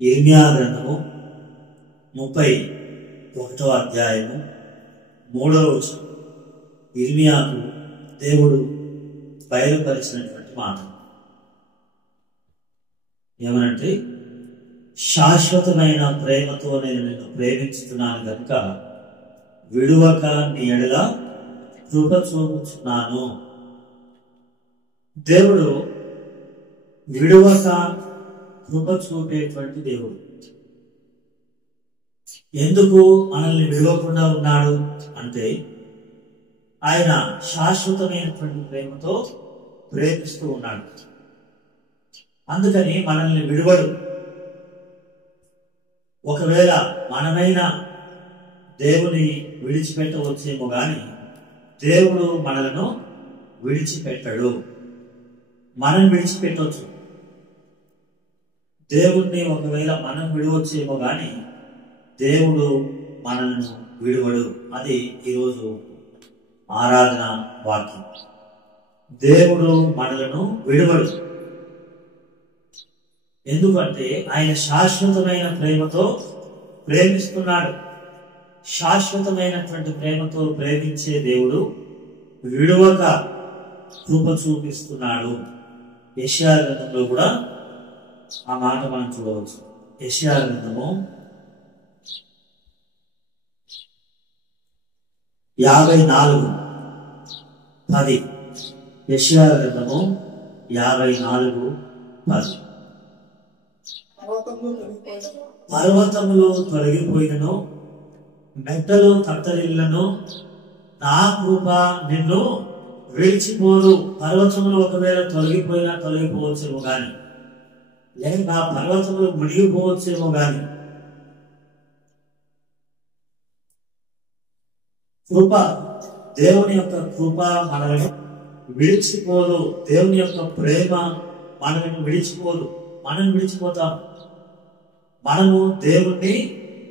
ఇర్మియా గ్రంథము 31వ అధ్యాయము 3వ వచనం. ఇర్మియాకు దేవుడు బయలుపరిచినటువంటి మాట ఏమనంటే, శాశ్వతమైన ప్రేమతో నేను నిన్ను ప్రేమించుతున్నాను కనుక విడువక నీ ఎడల కృప చూపుచున్నాను. దేవుడు విడువక కృప చూపేటువంటి దేవుడు. ఎందుకు మనల్ని విడవకుండా ఉన్నాడు అంటే, ఆయన శాశ్వతమైనటువంటి ప్రేమతో ప్రేమిస్తూ ఉన్నాడు. అందుకని మనల్ని విడువడు. ఒకవేళ మనమైనా దేవుని విడిచిపెట్టవచ్చేమో గాని దేవుడు మనలను విడిచిపెట్టడు. మనం విడిచిపెట్టవచ్చు, దేవుణ్ణి ఒకవేళ మనం విడవచ్చేమో గాని దేవుడు మనల్ని విడువడు. అది ఈరోజు ఆరాధన వాక్యం. దేవుడు మనలను విడువడు. ఎందుకంటే ఆయన శాశ్వతమైన ప్రేమతో ప్రేమిస్తున్నాడు. శాశ్వతమైనటువంటి ప్రేమతో ప్రేమించే దేవుడు విడువక కృప చూపిస్తున్నాడు. యెషయా గ్రంథంలో కూడా ఆ మాట మనం చూడవచ్చు. యెషయా గ్రంథము 54:10. యెషయా గ్రంథము 54:10. పర్వతములు తొలగిపోయినను మెట్టలు తత్తరిల్లను, నా కృప నిన్ను విడిచిపోదు. పర్వతములు ఒకవేళ తొలగిపోవచ్చేమో గాని, లేక నా పర్వతములు మునిగిపోవచ్చేమో గాని కృప, దేవుని యొక్క కృప మనల్ని విడిచిపోదు. దేవుని యొక్క ప్రేమ మనల్ని విడిచిపోదు. మనం విడిచిపోతాం. మనము దేవుణ్ణి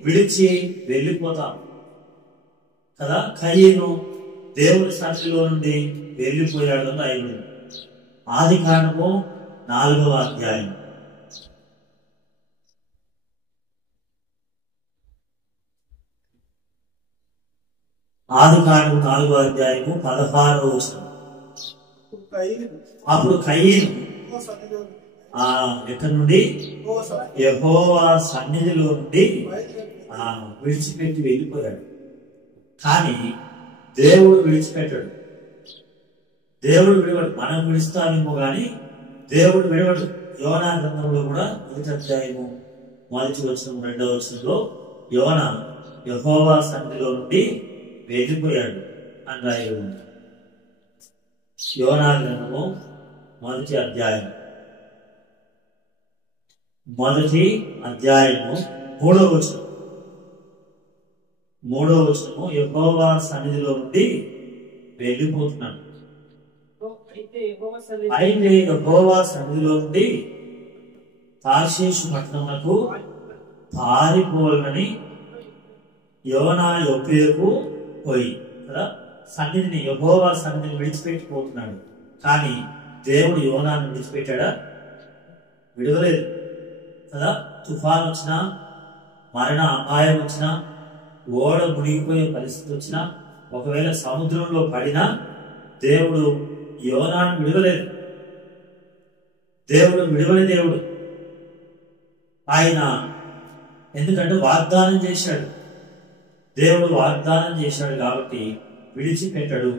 విడిచి వెళ్ళిపోతాం కదా. కయీను దేవుని సన్నిధిలో నుండి వెళ్ళిపోయాడు రాయబడి ఆదికాండము 4వ అధ్యాయం. ఆదికాండము 4వ అధ్యాయము 16వ వచనం. అప్పుడు కయీను ఎక్కడి నుండి? యెహోవా సన్నిధిలో నుండి విడిచిపెట్టి వెళ్ళిపోయాడు. కానీ దేవుడు విడిచిపెట్టాడు. దేవుడు విడవడు. మనం విడుస్తామేమో గాని దేవుడు విడవడు. యోనా గ్రంథంలో కూడా 1వ అధ్యాయము 1వ వచనం 2వ వచనంలో యోనా యెహోవా సన్నిధిలో నుండి వెళ్ళిపోయాడు అని రాయబడి ఉంది. యోనా గ్రంథము 1వ అధ్యాయము 3వ వచనం. 3వ వచనము యెహోవా సన్నిధిలో నుండి వెళ్ళిపోతున్నాడు. అయితే యెహోవా సన్నిధిలో నుండి తార్షీషు పట్టణమునకు పారిపోవాలని యోనా యొప్పేకు పోయి కదా, సన్నిధిని యెహోవా సన్నిధిని విడిచిపెట్టిపోతున్నాడు. కానీ దేవుడు యోనాను విడిచిపెట్టాడా? విడవలేదు కదా. తుఫాన్ వచ్చినా, మరణ అపాయం వచ్చినా, ఓడ మునిగిపోయే పరిస్థితి వచ్చినా, ఒకవేళ సముద్రంలో పడినా దేవుడు యోనాను విడవలేదు. దేవుడు విడవని దేవుడు ఆయన. ఎందుకంటే వాగ్దానం చేశాడు. దేవుడు వాగ్దానం చేశాడు కాబట్టి విడిచిపెట్టాడు.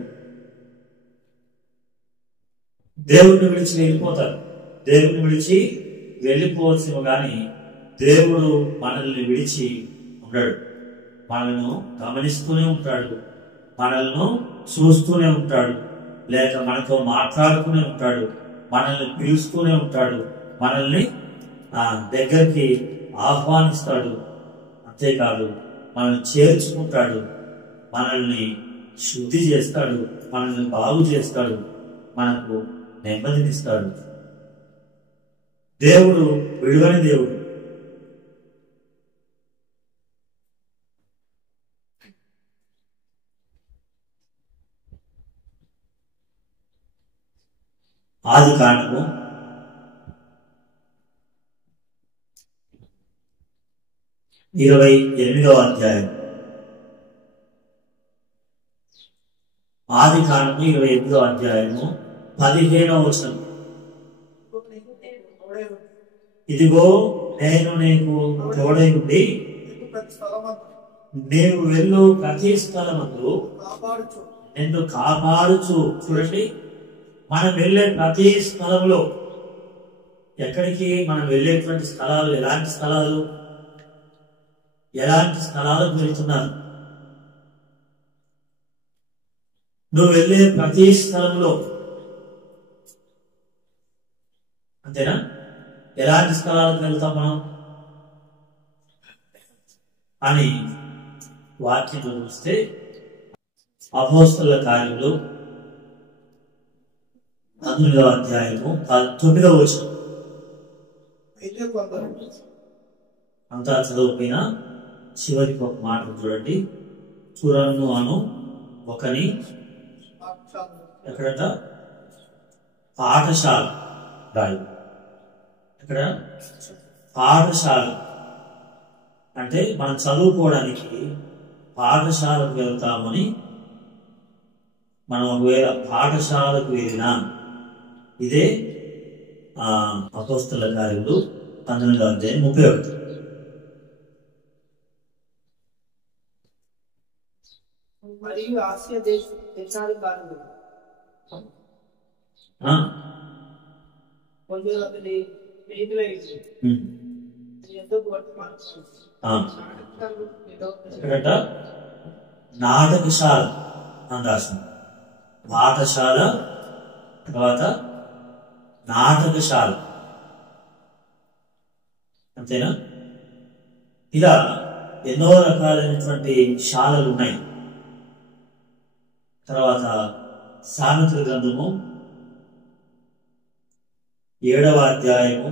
దేవుడిని విడిచి వెళ్ళిపోతారు. దేవుడిని విడిచి వెళ్ళిపోవచ్చేమో గాని దేవుడు మనల్ని విడిచి ఉండడు. మనల్ని గమనిస్తూనే ఉంటాడు. మనల్ని చూస్తూనే ఉంటాడు. లేక మనతో మాట్లాడుతూనే ఉంటాడు. మనల్ని పిలుస్తూనే ఉంటాడు. మనల్ని దగ్గరికి ఆహ్వానిస్తాడు. అంతేకాదు మనల్ని చేర్చుకుంటాడు. మనల్ని శుద్ధి చేస్తాడు. మనల్ని బాగు చేస్తాడు. మనకు నెమ్మదినిస్తాడు. దేవుడు విడువని దేవుడు. ఆదికాండము 28వ అధ్యాయం. ఆదికాండము 28వ అధ్యాయము 15వ వచనం. ఇదిగో నేను నీకు తోడై ఉండి నీవు వెళ్ళు ప్రతి స్థలమందు నిన్ను కాపాడుచు. చూడండి, మనం వెళ్ళే ప్రతి స్థలంలో, ఎక్కడికి మనం వెళ్ళేటువంటి స్థలాలు, ఎలాంటి స్థలాలకు వెళ్తున్నారు? నువ్వు వెళ్ళే ప్రతి స్థలంలో, అంతేనా? ఎలాంటి స్థలాలకు వెళ్తాం మనం అని వాక్యం చూస్తే, అపోస్తలుల కార్యములు 19వ అధ్యాయము 9వ వచనం. అంతా చదువుపోయినా చివరికి ఒక మాట చూడండి. చూరను అను ఒకని, ఎక్కడట? పాఠశాల రాయి. ఇక్కడ పాఠశాల అంటే మనం చదువుకోవడానికి పాఠశాలకు వెళ్తామని. మనం ఒకవేళ పాఠశాలకు వెళ్ళినా, ఇదే అపోస్తలుల కార్యములు 19వ అధ్యాయం 31. మరియు ఆసియా దేశాలు కాదు నాటకశాల అని రాసింది. పాఠశాల తర్వాత నాటకశాల, అంతేనా? ఇలా ఎన్నో రకాలైనటువంటి శాలలు ఉన్నాయి. తర్వాత సామెతల గ్రంథము 7వ అధ్యాయము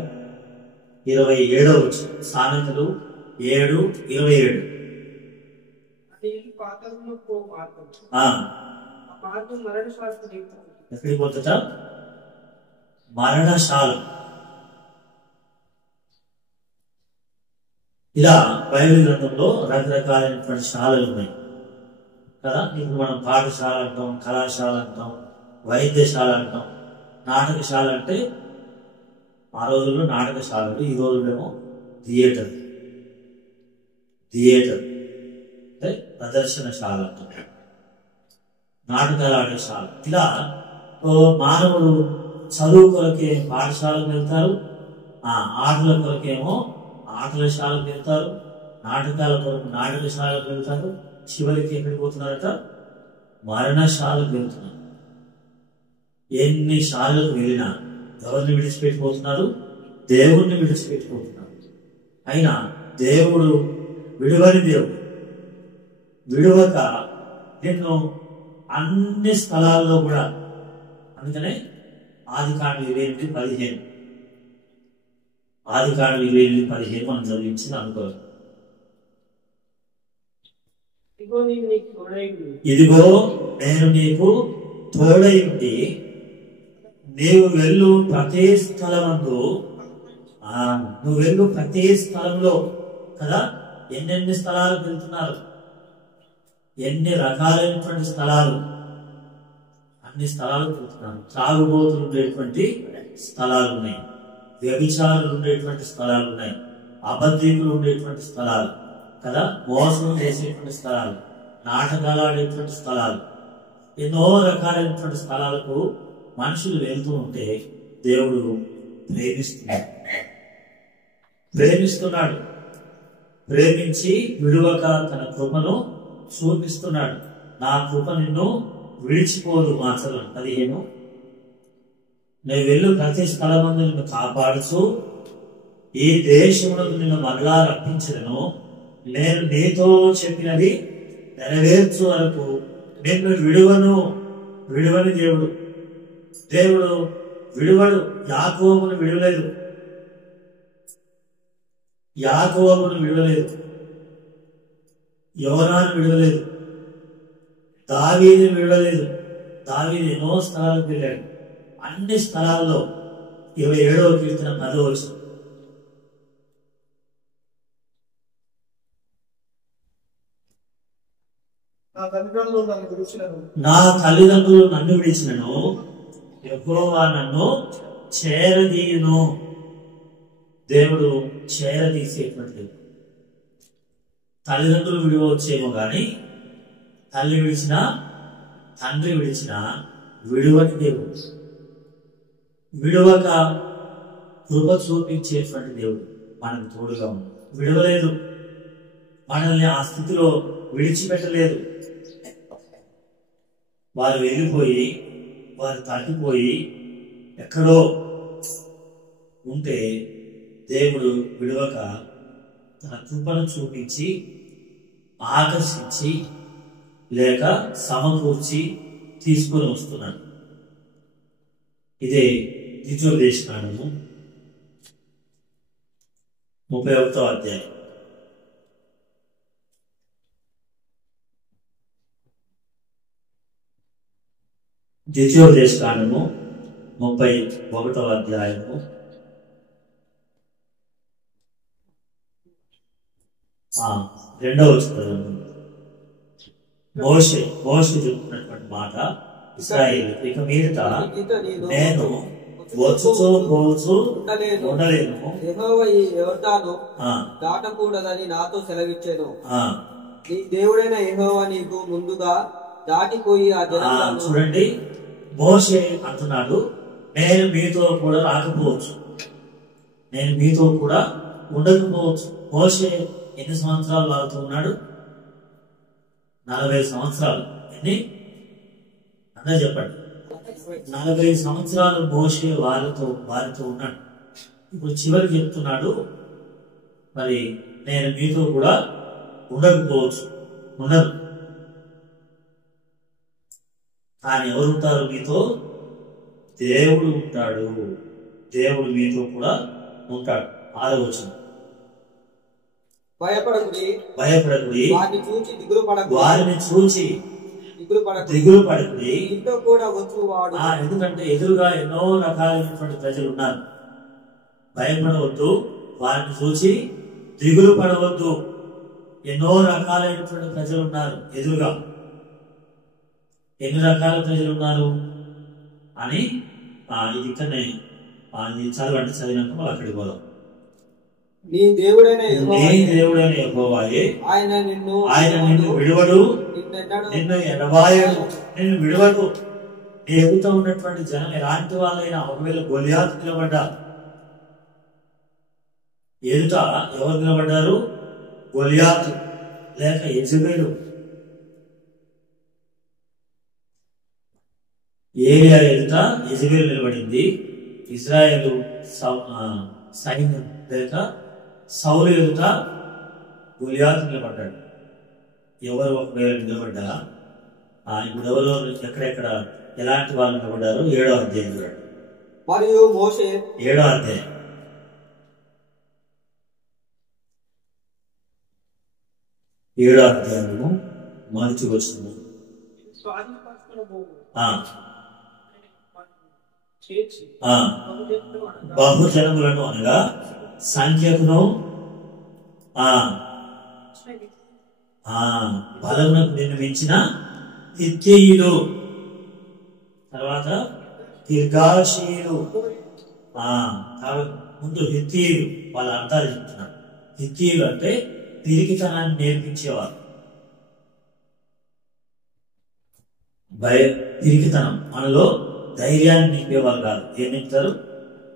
27వ వచనం. సామెతలు 7:27. ఎక్కడికి పోతుంట? మరణశాల. ఇలా బైబిల్ గ్రంథంలో రకరకాలైనటువంటి శాలలు ఉన్నాయి కదా. ఇప్పుడు మనం పాఠశాల అంటాం, కళాశాల అంటాం, వైద్యశాల అంటాం. నాటకశాల అంటే ఆ రోజుల్లో నాటకశాలలు, ఈ రోజులేమో థియేటర్ అంటే ప్రదర్శనశాల అంటాం, నాటకాలు ఆడేశాల. ఇలా మానవుడు చదువు కొరకే పాఠశాలకు వెళ్తారు, ఆటల కొరకేమో ఆటలశాలకు వెళ్తారు, నాటకాల కొరకు నాటకశాలకు వెళ్తారు. చివరికి ఎక్కడికి పోతున్నారట? మరణశాలకు వెళ్తున్నారు. ఎన్ని శాలకు వెళ్ళినా ఎవరిని విడిచిపెట్టిపోతున్నారు? దేవుణ్ణి విడిచిపెట్టిపోతున్నారు. అయినా దేవుడు విడువని దేవుడు. విడువక నిన్ను అన్ని స్థలాల్లో కూడా, అందుకనే ఆదికాండం 28:15 మనం చదివించింది అనుకోవాలి. ఇదిగో నేను నీకు తోడై ఉండి నీవు వెళ్ళు ప్రతి స్థలమందు. నువ్వు వెళ్ళు ప్రతి స్థలంలో కదా. ఎన్నెన్ని స్థలాలకు వెళ్తున్నారు? ఎన్ని రకాలైనటువంటి స్థలాలు, అన్ని స్థలాలకు వెళ్తున్నారు. త్రాగుబోతులు ఉండేటువంటి స్థలాలు ఉన్నాయి, వ్యభిచారులు ఉండేటువంటి స్థలాలు ఉన్నాయి, అబద్ధికులు ఉండేటువంటి స్థలాలు కదా, మోసం చేసేటువంటి స్థలాలు, నాటకాలు ఆడేటువంటి స్థలాలు, ఎన్నో రకాలైనటువంటి స్థలాలకు మనుషులు వెళ్తూ ఉంటే దేవుడు ప్రేమిస్తున్నాడు. ప్రేమించి విడువక తన కృపను చూపిస్తున్నాడు. నా కృప నిన్ను విడిచిపోదు. మాటలు 15. నేను వెళ్ళు ప్రతి స్థలమందు నిన్ను కాపాడుచు ఈ దేశములకు నిన్ను మరలా రప్పించను. నేను నీతో చెప్పినది నెరవేర్చు వరకు నిన్ను విడువని దేవుడు విడువడు. యాకోబును విడువలేదు, యోనాను విడువలేదు, దావీదుని విడువలేదు. దావీదు ఎన్నో స్థలాలకు వెళ్ళాడు. అన్ని స్థలాల్లో 27వ కీర్తన 10వ వచనం. నా తల్లిదండ్రులు నన్ను విడిచినను నా తల్లిదండ్రులు నన్ను విడిచినను యెహోవా నన్ను చేరదీయును. దేవుడు చేరదీసేటువంటి తల్లిదండ్రులు విడివచ్చేమో కానీ తల్లి విడిచినా తండ్రి విడిచినా విడువని దేవుడు, విడువక కృప చూపించేటువంటి దేవుడు మనకు తోడుగా ఉంది. విడవలేదు, మనల్ని ఆ స్థితిలో విడిచిపెట్టలేదు. వారు వెళ్ళిపోయి వారు తగ్గిపోయి ఎక్కడో ఉంటే దేవుడు విడవక తన కృపను చూపించి ఆకర్షించి లేక సమకూర్చి తీసుకొని వస్తున్నాడు. ఇదే ద్వితీయోపదేశకాండము 31వ అధ్యాయం. ద్వితీయోపదేశకాండము 31వ అధ్యాయము 2వ వచనం. మోషే చెప్తున్నటువంటి మాట, ఇశ్రాయేలు ఇక మీదట నేను వచ్చుచూ పోవచ్చు ఉండలేను, యెహోవా ఈ యొర్దాను దాటకూడదని నాతో సెలవిచ్చెను. నీ దేవుడైన యెహోవా నీకు ముందుగా దాటిపోయి ఆ జనాలను. చూడండి, మోషే అంటున్నాడు, నేను మీతో కూడా రాకపోవచ్చు, నేను మీతో కూడా ఉండకపోవచ్చు. మోషే ఎన్ని సంవత్సరాలు వాడుతూ ఉన్నాడు? 40 సంవత్సరాలు. ఎన్ని అన్నా చెప్పండి. 40 సంవత్సరాలు మోషే వారితో ఉన్నాడు. ఇప్పుడు చివరికి చెప్తున్నాడు, మరి నేను మీతో కూడా ఉండకపోవచ్చు, ఉండదు. కానీ ఎవరు ఉంటారు మీతో? దేవుడు ఉంటాడు. దేవుడు మీతో కూడా ఉంటాడు. 6వ వచనం. భయపడకుడి, వారిని చూచి దిగులు పడకుడి. ఇంట్లో కూడా వచ్చువాడు. ఎందుకంటే ఎదురుగా ఎన్నో రకాలైనటువంటి ప్రజలు ఉన్నారు. భయపడవద్దు, వారిని చూచి దిగులు పడవద్దు. ఎన్నో రకాలైనటువంటి ప్రజలు ఉన్నారు ఎదురుగా. ఎన్ని రకాల ప్రజలు ఉన్నారు అని ఇది ఇక్కడనే చదివినాక అక్కడికి పోదాం. నీ దేవుడైన యెహోవాయే, ఆయన నిన్ను విడువడు, నిన్ను ఎడబాయడు, నిన్ను విడువడు. నీ ఎదుట ఉన్నటువంటి జనం ఎలాంటి వాళ్ళైనా, ఒకవేళ గొలియాతు నిలబడ్డా, ఎదుట ఎవరు నిలబడ్డారు? గొలియాతు లేక యెజెబెలు. ఏలియా ఎదుట యెజెబెలు నిలబడింది. ఇశ్రాయేలు సైన్యం లేక సౌలు ఎదుట గొలియాతు నిలబడ్డాడు. ఎవరు ఒకవేళ నిలబడ్డా, ఇప్పుడు ఎవరు ఎక్కడెక్కడ ఎలాంటి వాళ్ళు నిలబడ్డారు? 7వ అధ్యాయం చూడండి. మరియు మోషే 7వ అధ్యాయం 7వ అధ్యాయము మొదటి వచనము. బహుజనములను అనగా సంఖ్యకును బలమునకు నిన్ను మించిన హిత్తీయులు, తర్వాత గిర్గాషీయులు, ముందు హిత్తీయులు వాళ్ళ అర్థాలు చెప్తున్నారు. హిత్తీయులు అంటే పిరికితనాన్ని నేర్పించేవారు. పిరికితనం, మనలో ధైర్యాన్ని నింపేవారు కాదు. ఏం నింపుతారు?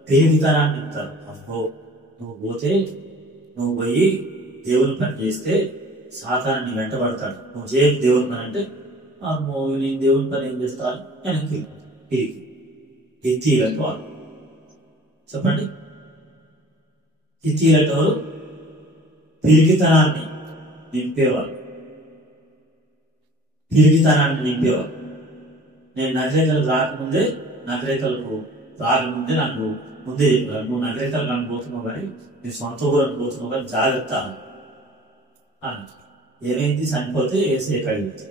పిరికితనాన్ని నింపుతారు. అబ్బో, నువ్వు పోయి దేవుని పని చేస్తే సాతాన్ని వెంటబడతాడు, నువ్వు చేయకు దేవుని పని అంటే, అమ్మో నేను దేవుని పని ఏం చేస్తాను వెనక్కి పిరికి. హిత్తీయులంటే వాళ్ళు. చెప్పండి, హిత్తీయులంటే వారు పిరికితనాన్ని నింపేవారు. నేను నగరేకలకు రాకముందే నాకు ముందే నువ్వు నగరేకలు కనుకోతున్నావు కానీ నీ సొంత ఊరు అనుకోతున్నావు కానీ జాగ్రత్త అని. ఏమైంది? చనిపోతే ఏసే కాడికి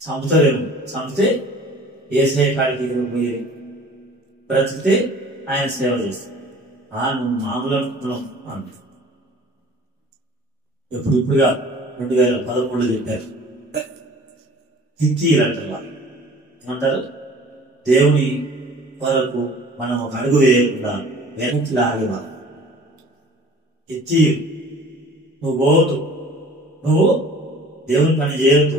చంపుతారేమో, చంపితే ఏసే కాడికి పోయి బ్రతికితే ఆయన సేవ చేస్తావు. నువ్వు మామూలు అనుకుంటున్నావు అంట. ఇప్పుడుగా 2013 చెప్పారు. హిత్తీయులు అంటారు వాళ్ళు. ఏమంటారు? దేవుని వరకు మనం ఒక అడుగు వేయకుండా వెనక్కి లాగేవాళ్ళు. హిత్తీయులు. నువ్వు పోవద్దు, నువ్వు దేవుని పని చేయొద్దు,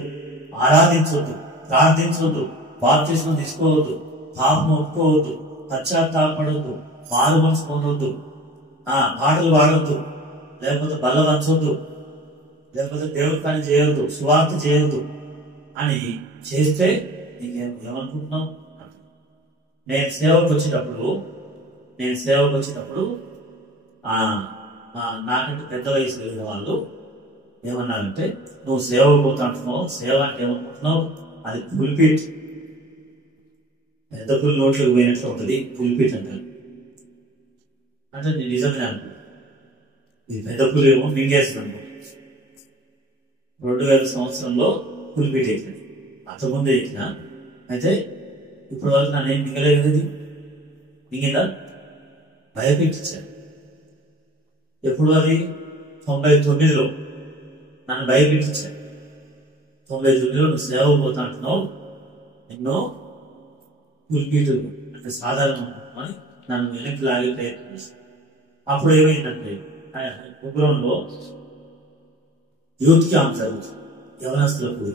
ఆరాధించవద్దు, ప్రార్థించవద్దు, బాప్తిస్మం తీసుకోవద్దు, పాపం ఒప్పుకోవద్దు, పశ్చాత్తాపడవద్దు, మారు మనసు పొందవద్దు, పాటలు పాడవద్దు, లేకపోతే బల్ల వంచవద్దు, లేకపోతే దేవుడి పని చేయవద్దు, సువార్త చేయవద్దు అని చేస్తే ఏమనుకుంటున్నావు? నేను సేవకు వచ్చేటప్పుడు నాకంటే పెద్ద వయసు కలిగిన వాళ్ళు ఏమన్నారంటే, నువ్వు సేవకు పోతా అంటున్నావు, సేవ అంటే ఏమనుకుంటున్నావు? అది పుల్పీట్, పెద్ద పుల్ నోట్లోకి పోయినట్లు ఉంటుంది పుల్పీట్ అంటారు. అంటే నేను నిజంగా అనుకో, ఇది పెద్ద పుల్ ఏమో మింగేస్తున్నాను. 2000 సంవత్సరంలో పుల్పీట్ ఎక్కింది, అంతకుముందే ఎక్కిన. అయితే ఇప్పటి వరకు నన్ను ఏం మింగలేదు కదా, మింగిందా? భయపెట్టించాను. ఎప్పుడు అది? 99లో నన్ను భయపెట్టించాను. 99లో నువ్వు సేవకు పోతా అంటున్నావు, ఎన్నో పుల్పీటు అంటే సాధారణం అని నన్ను వెనక్కి లాగే ప్రయత్నం చేశాను. అప్పుడు ఏమైందంటే, కుగ్రంలో యూత్ క్యాంప్ జరుగుతుంది, యవనస్తులకు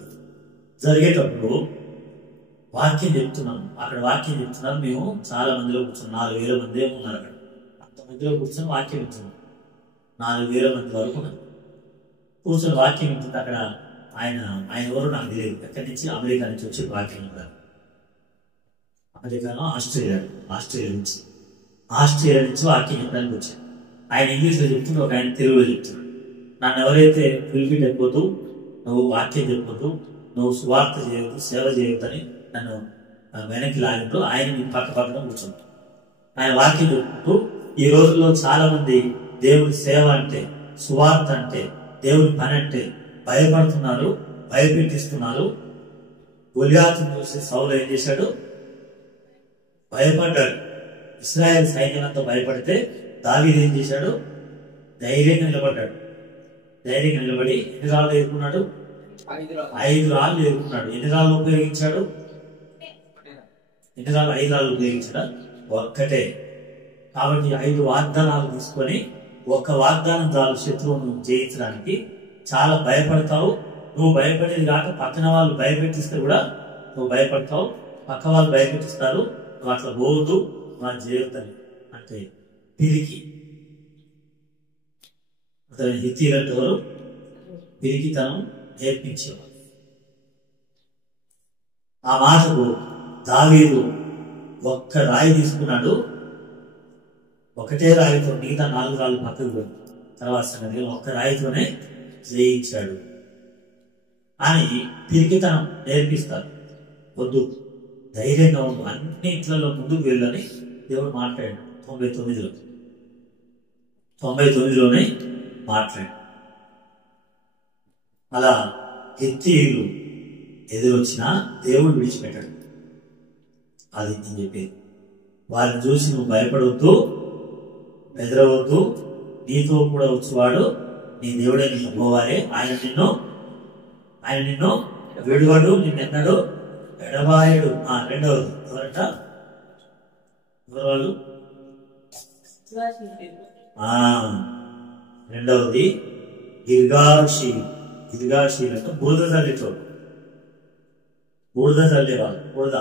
జరిగేటప్పుడు వాక్యం చెప్తున్నాను. అక్కడ వాక్యం చెప్తున్నారు. మేము చాలా మందిలో కూర్చున్నాం, 4000 మంది ఉన్నారు అక్కడ. అంతమందిలో కూర్చొని వాక్యం వింటున్నాం. 4000 మంది వరకు ఉన్నారు కూర్చొని వాక్యం వింటుంది. అక్కడ ఆయన ఎవరు నాకు తెలియదు, ఎక్కడి నుంచి, అమెరికా నుంచి వచ్చి వాక్యం వింటారు. అమెరికాలో ఆస్ట్రేలియా నుంచి వాక్యం చెప్పడానికి వచ్చాను. ఆయన ఇంగ్లీష్లో చెప్తుంటే ఒక ఆయన తెలుగులో చెప్తున్నాడు. నన్ను ఎవరైతే పిలిపి చెప్పొద్దు, నువ్వు వాక్యం చెప్పొద్దు, నువ్వు సువార్త చేయొద్దు, సేవ చేయొద్దని నన్ను వెనక్కి లాగింటూ ఆయన పక్కన కూర్చుంటాడు. ఆయన వాక్యం చెప్పుకుంటూ, ఈ రోజుల్లో చాలా మంది దేవుడి సేవ అంటే, సువార్త అంటే, దేవుడి పని అంటే భయపడుతున్నారు, భయపెట్టిస్తున్నారు. గొలియాతును చూసి సౌలు ఏం చేశాడు? భయపడ్డాడు. ఇశ్రాయేల్ సైన్యంతో భయపడితే దావీదు ఏం చేశాడు? ధైర్యంగా నిలబడ్డాడు. ధైర్యంగా నిలబడి ఎన్ని రాళ్ళు ఎదుర్కొన్నాడు? 5 రాళ్ళు ఎదుర్కొన్నాడు. ఎన్ని రాళ్ళు ఉపయోగించాడు? 5 రాళ్ళు ఉపయోగించాడా? ఒక్కటే. కాబట్టి 5 వాగ్దానాలు తీసుకొని ఒక వాగ్దానం చాలు శత్రువును జయించడానికి. చాలా భయపడతావు. నువ్వు భయపడేది కాక పక్కన వాళ్ళు భయపెట్టిస్తే కూడా నువ్వు భయపడతావు. పక్క వాళ్ళు భయపెట్టిస్తారు, నువ్వు అట్లా పోవద్దు, వాళ్ళు చేయొద్దని అంటే పిరికి. హిత్తీయులంటే ఎవరు? పిరికితనం నేర్పించేవారు. ఆ మాటకు దావీదు ఒక్క రాయి తీసుకున్నాడు. ఒకటే రాయితో మిగతా 4 రాళ్ళు పక్కకు పోయి తర్వాత సంగతి ఒక్క రాయితోనే జయించాడు అని పిరికితనం నేర్పిస్తారు. వద్దు, ధైర్యంగా ఉండు, అన్నింటిలో ముందుకు వెళ్ళని దేవుడు మాట్లాడాడు. 99లోనే మాట్లాడాడు. అలా హిత్తీయులు ఎదురొచ్చినా దేవుడు విడిచిపెట్టాడు. అది నేను చెప్పేది. వారిని చూసి నువ్వు భయపడవద్దు, బెదరవద్దు. నీతో కూడా వచ్చేవాడు నీ దేవుడే, నీ అమ్మవారే. ఆయన నిన్ను విడువడు, నిన్నెన్నడు ఎడబాయడు. రెండవది ఎవరంట? ఎవరు? రెండవది గిర్గాషీలు అంటే బురద చల్లేటోడు. బురద చల్లేవాళ్ళు. బురద,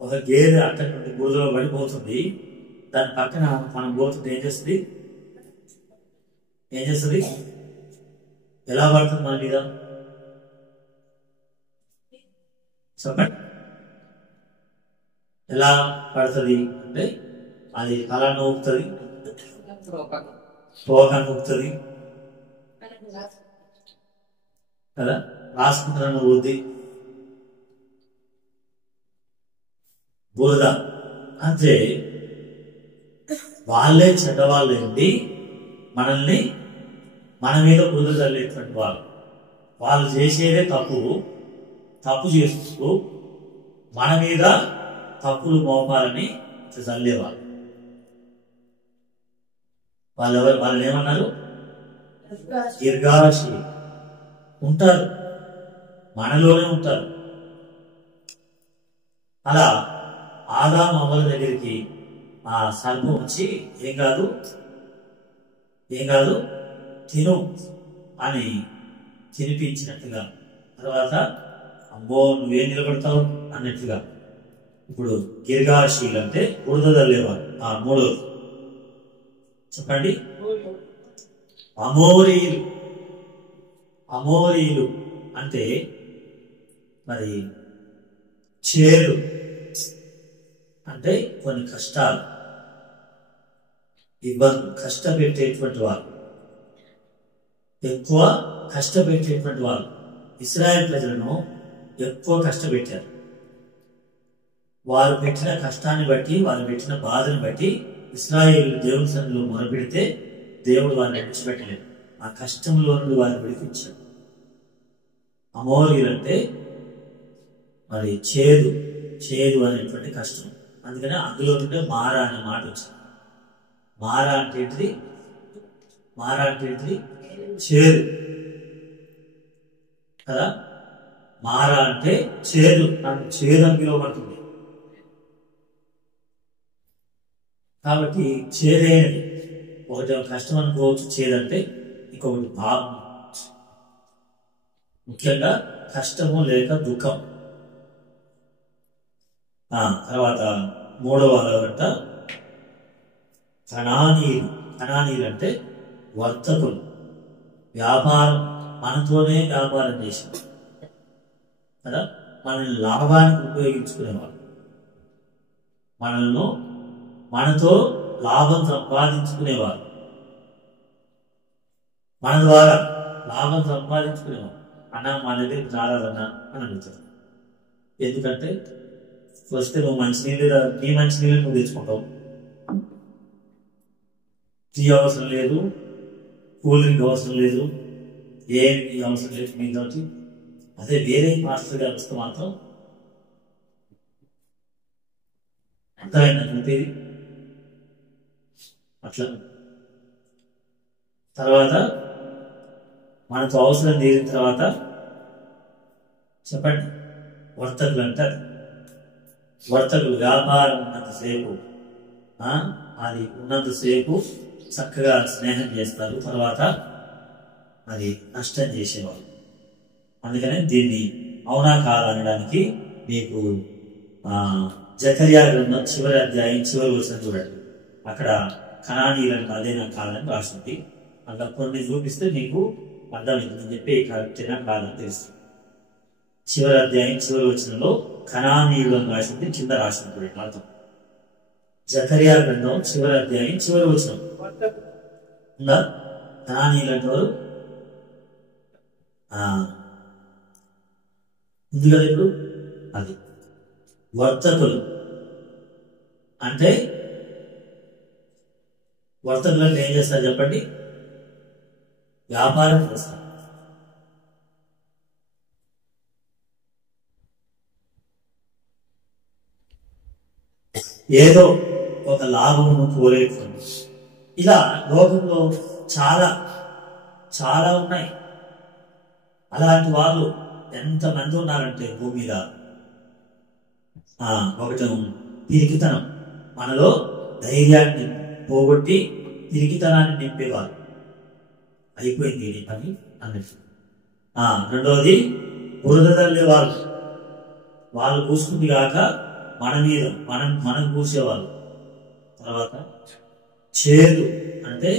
ఒక గేదె అక్కడి నుండి బురదలో పడిపోతుంది. దాని పక్కన మనం పోతుంది, ఏం చేస్తుంది? ఎలా పడుతుంది మన మీద? చెప్పండి, ఎలా పడుతుంది అంటే అది అలా నూపుతుంది, తోక నూపుతుంది కదా, రాసుకుంటారని ఊద్ది. బురద అంటే వాళ్ళే చెడ్డవాళ్ళు ఏంటి, మనల్ని మన మీద బురద చల్లేటువంటి వాళ్ళు చేసేదే తప్పు చేస్తూ మన మీద తప్పులు మోపాలని చల్లేవాళ్ళు. వాళ్ళని ఏమన్నారు? గిర్గాషి. ఉంటారు, మనలోనే ఉంటారు, అలా ఆదాము అవ్వల దగ్గరికి ఆ సర్పం వచ్చి ఏం కాదు తిను అని తినిపించినట్టుగా, తర్వాత అమ్మో నువ్వేం నిలబడతావు అన్నట్టుగా. ఇప్పుడు గిర్గాషీలు అంటే బురద తల్లేవారు. మూడోది చెప్పండి. అమోరీలు అంటే మరి చేరు అంటే కొన్ని కష్టాలు, ఇబ్బందులు, కష్టపెట్టేటువంటి వారు, ఎక్కువ కష్టపెట్టేటువంటి వారు. ఇశ్రాయేలు ప్రజలను ఎక్కువ కష్టపెట్టారు. వారు పెట్టిన కష్టాన్ని బట్టి, వారు పెట్టిన బాధను బట్టి ఇశ్రాయేలు దేవుని సన్నిధిలో మొరపెడితే దేవుడు వారిని విడిచిపెట్టలేదు. ఆ కష్టంలో నుండి వారిని విడిపించాడు. అమోరీలు అంటే మరి చేదు అనేటువంటి కష్టం. అందుకని అందులో నుండే మారా అనే మాట వచ్చింది. మారా అంటే ఏంటిది? చేదు కదా. మారా అంటే చేదు అని పిలువబడుతుంది. కాబట్టి చేదైనది ఒకటి కష్టం అనుకోవచ్చు, చేదంటే ఇంకొకటి భావం, ముఖ్యంగా కష్టము లేక దుఃఖం. తర్వాత మూడవ గంట కణానీయులు అంటే వర్తకులు, వ్యాపారం, మనతోనే వ్యాపారం చేసి కదా, మనల్ని లాభానికి ఉపయోగించుకునేవాళ్ళు, మనతో లాభం సంపాదించుకునేవారు, మన ద్వారా లాభం సంపాదించుకునేవారు. అన్నా మా దగ్గరికి రాలేదన్నా అని అడుగుతారు. ఎందుకంటే వస్తే నువ్వు నీ మంచినీళ్ళు నువ్వు తెచ్చుకుంటావు, టీ అవసరం లేదు, కూల్ డ్రింక్ అవసరం లేదు, ఏమి అవసరం లేదు మీతోటి. అదే వేరే మాస్టర్ గారు వస్తే మాత్రం అర్థమైంది అట్లా. తర్వాత మనకు అవసరం తీరిన తర్వాత చెప్పండి, వర్తకులు అంటారు. వర్తకులు వ్యాపారం ఉన్నంతసేపు, అది ఉన్నంతసేపు చక్కగా స్నేహం చేస్తారు, తర్వాత అది నష్టం చేసేవాళ్ళు. అందుకనే దీన్ని అవునా కాదా అనడానికి మీకు జకర్యా గ్రంథం చివరి అధ్యాయం చివరి వచనం చూడండి. అక్కడ కనానీయులను అదేనా కాదని రాసింది. అట్లా కొన్ని చూపిస్తే మీకు అర్థమవుతుందని చెప్పి కరెక్టేనా కాదని తెలుస్తుంది. చివరి అధ్యాయం చివరి వచనంలో కనానీయులను రాసింది, కింద రాసింది చూడండి అర్థం. జకర్యా గ్రంథం చివరి అధ్యాయం చివరి వచనం ఉందా? కనానీయులు అంటే వారు ఉంది కదా. ఇప్పుడు అది వర్తకులు అంటే వర్తకులకు ఏం చేస్తారు చెప్పండి? వ్యాపారం చేస్తారు. ఏదో ఒక లాభమును కోరేటువంటి, ఇలా లోకంలో చాలా చాలా ఉన్నాయి. అలాంటి వాళ్ళు ఎంతమంది ఉన్నారంటే భూమి మీద. ఒకటి పిరికితనం, మనలో ధైర్యాన్ని పోగొట్టి పిరికితనాన్ని నింపేవారు. అయిపోయింది పని అన్నట్టు. రెండవది బురద తల్లే వాళ్ళు పూసుకుంది కాక మన మీద మనం పూసేవాళ్ళు. తర్వాత చేదు అంటే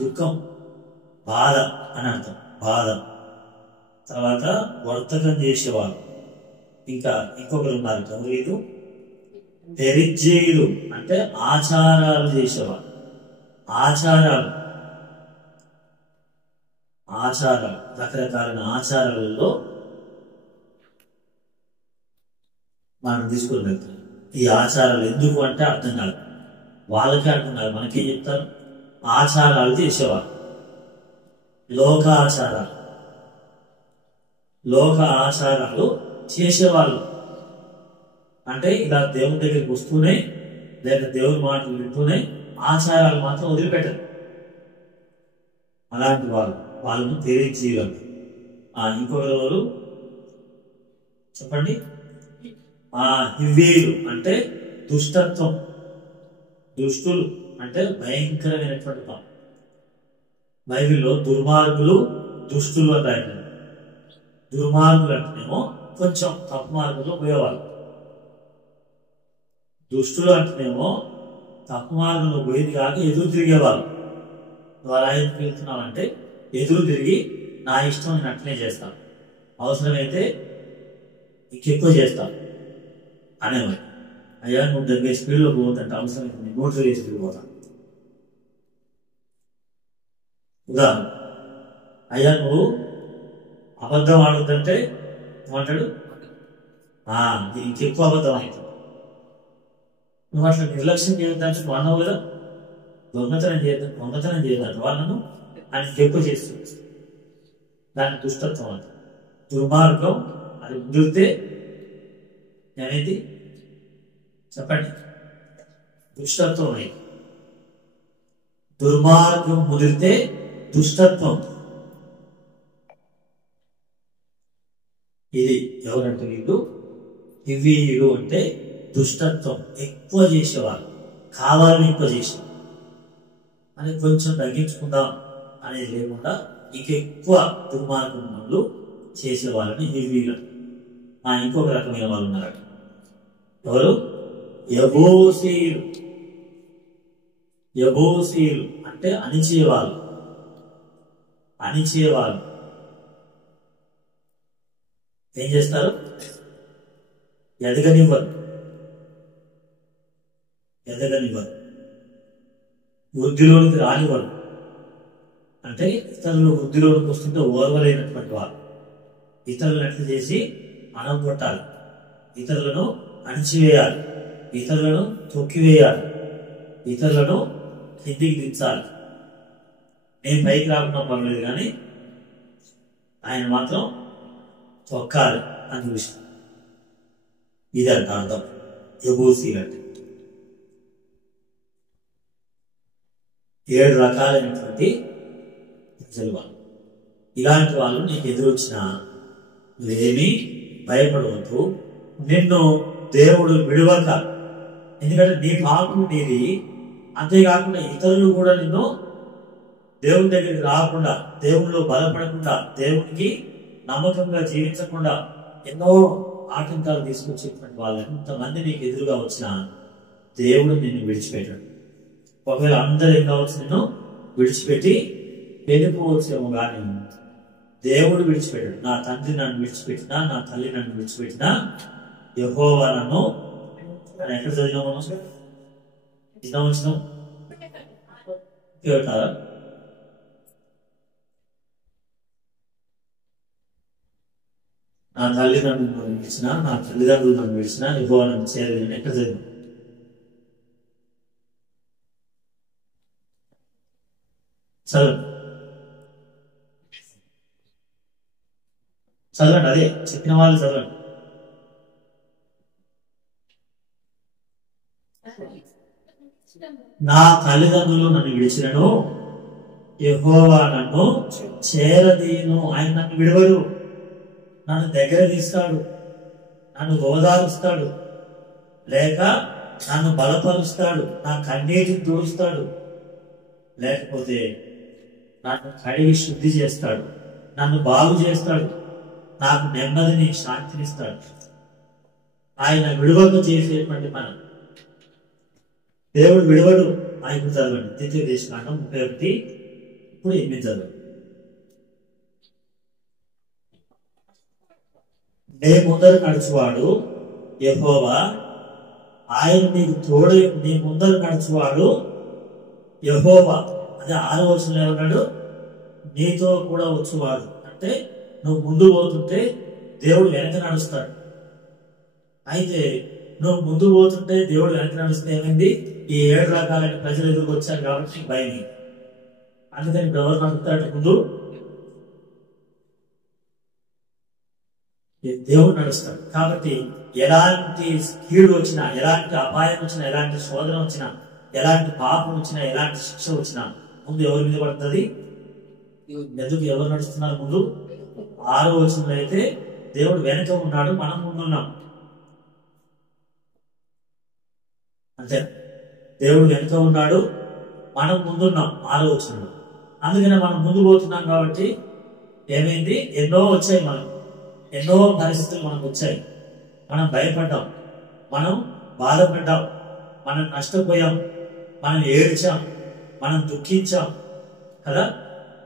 దుఃఖం, బాధ అని అర్థం, బాధ. తర్వాత వర్తకం చేసేవాళ్ళు. ఇంకా ఇంకొకరు ఉన్నారు, వీళ్ళు పెరిజ్జీయులు అంటే ఆచారాలు చేసేవాళ్ళు. ఆచారాలు రకరకాల ఆచారాలలో మనం తీసుకుని వెళ్తాం. ఈ ఆచారాలు ఎందుకు అంటే అర్థం కాదు, వాళ్ళకే అర్థం కాదు. మనకేం చెప్తారు? ఆచారాలు చేసేవాళ్ళు. లోక ఆచారాలు చేసేవాళ్ళు అంటే ఇలా దేవుని దగ్గరికి వస్తూనే లేక దేవుని మాటలు వింటూనే ఆచారాలు మాత్రం వదిలిపెట్టరు. అలాంటి వాళ్ళను తెలియజేయాలి. ఇంకొకరు చెప్పండి, హివ్వీయులు అంటే దుష్టత్వం, దుష్టులు అంటే భయంకరమైనటువంటి పాపం. బైబిల్లో దుర్మార్గులు దుష్టులు అని రాయండి. దుర్మార్గులు అంటేనేమో కొంచెం తప్పు మార్గంలో పోయేవాళ్ళు, దుష్టులు అంటేనేమో తప్పు మార్గంలో పోయేది కాక ఎదురు తిరిగేవాళ్ళు. నువ్వు అలా ఎందుకు వెళ్తున్నావంటే ఎదురు తిరిగి నా ఇష్టం నేను అట్లనే చేస్తాను, అవసరమైతే ఇంకెక్కువ చేస్తాను అనేవాడు. అయ్యా నువ్వు 70 స్పీడ్లో పోతుంటే అవసరమైతే నేను 120 స్పీడ్ పోతాను. ఉదాహరణ, అయ్యా నువ్వు అబద్ధం ఆడుతుంటే ఏమంటాడు, ఇంకెక్కువ అబద్ధం అవుతుంది. నువ్వు అట్లా నిర్లక్ష్యం చేయొద్దంటే నువ్వు అన్నావు కదా, దొంగతనం చేయదంట వాళ్ళను ఆయన ఎక్కువ చేస్తుంది. దాని దుష్టత్వం అంట, దుర్మార్గం. అది ముదిరితే ఏమైంది చెప్పండి, దుష్టత్వం అయింది. దుర్మార్గం ముదిరితే దుష్టత్వం. ఇది ఎవరంటే వీళ్ళు హివ్వీయులు అంటే దుష్టత్వం ఎక్కువ చేసేవారు, కావాలని ఎక్కువ చేసేవారు అని కొంచెం తగ్గించుకుందాం అనేది లేకుండా ఇంకెక్కువ దుర్మార్గం పనులు చేసేవాళ్ళని హివ్వీయులు. ఇంకొక రకమైన వాళ్ళు ఉన్నారు, ఎవరు యెబూసీయులు. యెబూసీయులు అంటే అణిచేవాళ్ళు. ఏం చేస్తారు, ఎదగనివ్వరు. వృద్ధిలోనికి రానివ్వరు. అంటే ఇతరులు వృద్ధిలోనికి వస్తుంటే ఓర్వలేనటువంటి వారు. ఇతరులను ఎట్లా చేసి అణగొట్టాలి, ఇతరులను అణిచివేయాలి, ఇతరులను తొక్కివేయాలి, ఇతరులను కిందికి దించాలి. నేను పైకి రాకుండా పర్లేదు కానీ ఆయన మాత్రం తొక్కాలి అని విషయం. ఇదంట అర్థం యెబూసీ అంటే. 7 రకాలైనటువంటి ప్రజలు వాళ్ళు. ఇలాంటి వాళ్ళు నీకు ఎదురొచ్చినా నువ్వేమీ భయపడవద్దు, నిన్ను దేవుడు విడవక. ఎందుకంటే నీ పాపం నీది, అంతేకాకుండా ఇతరులు కూడా నిన్ను దేవుని దగ్గరికి రాకుండా, దేవునిలో బలపడకుండా, దేవునికి నమ్మకంగా జీవించకుండా ఎన్నో ఆటంకాలు తీసుకొచ్చేటువంటి వాళ్ళు ఎంతమంది నీకు ఎదురుగా వచ్చినా దేవుడు నిన్ను విడిచిపెట్టాడు. ఒకవేళ అందరు ఏం కావచ్చు, నిన్ను విడిచిపెట్టి వెళ్ళిపోవచ్చేమో కానీ దేవుడు విడిచిపెట్టాడు. నా తండ్రి నన్ను విడిచిపెట్టినా, నా తల్లి నన్ను విడిచిపెట్టినా యెహోవా నన్ను. ఎక్కడ చదివినాము కేటారా? నా తల్లి నన్ను విడిచినా, నా తల్లిదండ్రులు నన్ను విడిచినా యెహోవా నన్ను చేరలేదు. ఎక్కడ చదివాం? చదవండి, అదే చెప్పిన వాళ్ళు చదవండి. నా తల్లిదండ్రులు నన్ను విడిచినను యెహోవా నన్ను చేరదీను. ఆయన నన్ను విడవడు, నన్ను దగ్గర తీస్తాడు, నన్ను ఓదారుస్తాడు, లేక నన్ను బలపరుస్తాడు, నా కన్నీటిని తుడుస్తాడు, లేకపోతే నన్ను కడిగి శుద్ధి చేస్తాడు, నన్ను బాగు చేస్తాడు, నాకు నెమ్మదిని శాంతినిస్తాడు. ఆయన విడువక చేసేటువంటి మనం దేవుడు విడవడు. ఆయన చదవండి ద్వితీయోపదేశకాండం 31 ఇప్పుడు 8 చదవండి. నే ముందర నడుచువాడు యెహోవా, ఆయన నీకు తోడు. నీ ముందర నడుచువాడు యెహోవా. అదే 6వ వచనంలో ఏమన్నాడు, నీతో కూడా వచ్చేవాడు. అంటే నువ్వు ముందు పోతుంటే దేవుడు వెనక నడుస్తాడు. అయితే నువ్వు ముందు పోతుంటే దేవుడు వెనక నడుస్తే ఏమైంది, ఈ 7 రకాలైన ప్రజలు ఎదురుకు వచ్చారు కాబట్టి భయం. అందుకని ఎవరు నడుపుతాడు ముందు? దేవుడు నడుస్తాడు. కాబట్టి ఎలాంటి కీడు వచ్చినా, ఎలాంటి అపాయం వచ్చినా, ఎలాంటి శోధన వచ్చినా, ఎలాంటి పాపం వచ్చినా, ఎలాంటి శిక్ష వచ్చినా ముందు ఎవరి మీద పడుతుంది? ఎందుకు ఎవరు నడుస్తున్నారు ముందు? 6వ వచనంలో అయితే దేవుడు వెనక ఉన్నాడు, మనం ముందున్నాం. అంతే. దేవుడు వెనుక ఉన్నాడు, మనం ముందున్నాం ఆలోచనలు. అందుకనే మనం ముందు పోతున్నాం కాబట్టి ఏమైంది, ఎన్నో వచ్చాయి, ఎన్నో పరిస్థితులు మనకు వచ్చాయి. మనం భయపడ్డాం, మనం బాధపడ్డాం, మనం నష్టపోయాం, మనం ఏడ్చాం, మనం దుఃఖించాం కదా,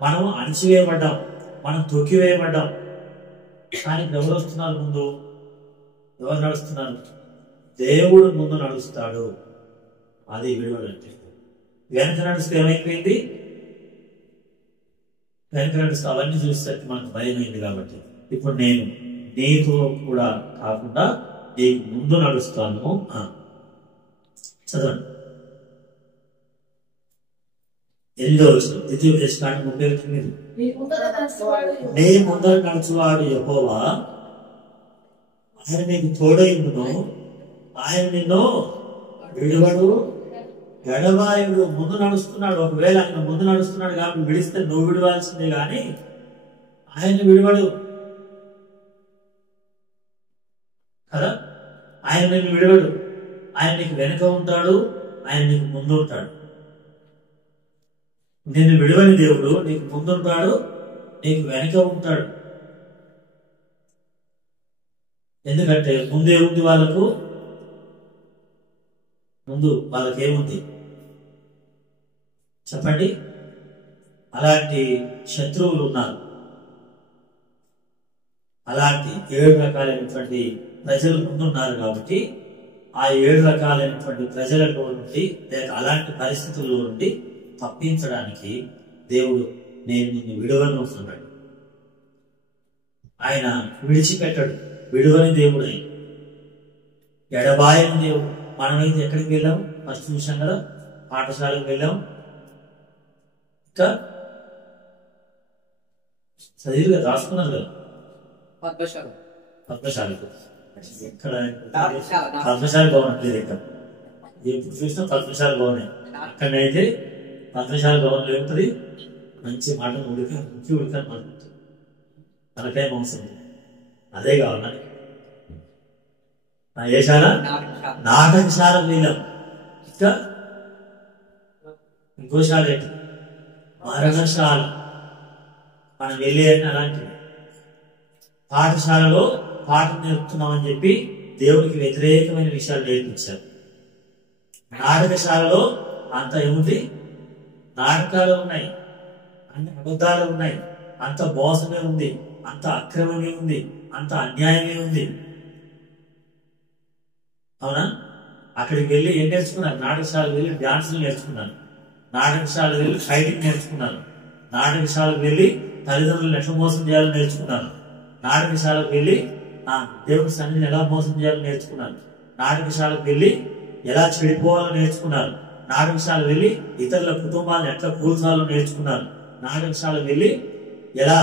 మనం అణిచివేయబడ్డాం, మనం తొక్కివేయబడ్డాం. కానీ ఎవరు వస్తున్నారు ముందు? ఎవరు నడుస్తున్నారు? దేవుడు ముందు నడుస్తాడు. అది విడుదలంటే. వెనక నడుస్తే ఏమైపోయింది? వెనక నడుస్తే అవన్నీ చూసేసరికి మనకు భయమైంది. కాబట్టి ఇప్పుడు నేను నీతో కూడా కాకుండా నీకు ముందు నడుస్తాను. చదవండి. 8వ వచనం, ద్వితీయోపదేశకాండం 39. నీ ముందర నడుచువాడు యెహోవా, ఆయన నీకు తోడైండును, ఆయన నిన్ను విడువడు ఎడబాయుడు. ముందు నడుస్తున్నాడు. ఒకవేళ ఆయన ముందు నడుస్తున్నాడు కాబట్టి విడిస్తే నువ్వు విడవాల్సిందే కానీ ఆయన విడవడు కదా. ఆయన నిన్ను విడవడు. ఆయన నీకు వెనుక ఉంటాడు, ఆయన నీకు ముందు ఉంటాడు. నిన్ను విడవని దేవుడు నీకు ముందుంటాడు, నీకు వెనుక ఉంటాడు. ఎందుకంటే ముందేముంది వాళ్ళకు? ముందు వాళ్ళకేముంది చెప్పండి? అలాంటి శత్రువులు ఉన్నారు. అలాంటి 7 రకాలైనటువంటి ప్రజలు ముందున్నారు. కాబట్టి ఆ 7 రకాలైనటువంటి ప్రజలలో నుండి లేక అలాంటి పరిస్థితుల్లో నుండి తప్పించడానికి దేవుడు నేను నిన్ను విడువను అంటున్నాడు. ఆయన విడిచిపెట్టాడు. విడువని దేవుడు, ఆయన ఎడబాయని దేవుడు. మనమైతే ఎక్కడికి వెళ్ళాం? ఫస్ట్ చూసాం కదా, పాఠశాలకు వెళ్ళాం. ఇంకా చదివిగా రాసుకున్నారు కదా, పద్మశాలకు. ఇక్కడ పద్మశాల భవనం లేదు. ఇక్కడ ఎప్పుడు చూసినా పద్మశాల భవనే. అక్కడైతే పద్మశాల భవనంలో ఏముంటుంది? మంచి మాట ఉడకని మాట, తనకాయ మాంసం, అదే కావాలి. ఏ శాల? నాటకశాల వెళ్ళాం. ఇంకా ఇంకో శాల ఏంటి? మరణశాల. మనం వెళ్ళి అలాంటివి. పాఠశాలలో పాఠం నేర్పుతున్నామని చెప్పి దేవుడికి వ్యతిరేకమైన విషయాలు నేర్పించారు. నాటకశాలలో అంత ఏముంది? నాటకాలు ఉన్నాయి, అన్ని అబద్ధాలు ఉన్నాయి, అంత మోసమే ఉంది, అంత అక్రమమే ఉంది, అంత అన్యాయమే ఉంది. అవునా? అక్కడికి వెళ్ళి ఏం నేర్చుకున్నారు? నాటకశాలకు వెళ్ళి డాన్సులు నేర్చుకున్నారు, నాటకశాలకు వెళ్ళి ఫైటింగ్ నేర్చుకున్నారు, నాటకశాలకు వెళ్ళి తల్లిదండ్రులను ఎట్లా మోసం చేయాలో నేర్చుకున్నారు, నాటకశాలకు వెళ్ళి దేవుడి సన్నిధిని ఎలా మోసం చేయాలో నేర్చుకున్నారు, నాటకశాలకు వెళ్ళి ఎలా చెడిపోవాలో నేర్చుకున్నారు, నాటకశాలకు వెళ్ళి ఇతరుల కుటుంబాలను ఎట్లా కూల్చాలో నేర్చుకున్నారు, నాటకశాలకు వెళ్ళి ఎలా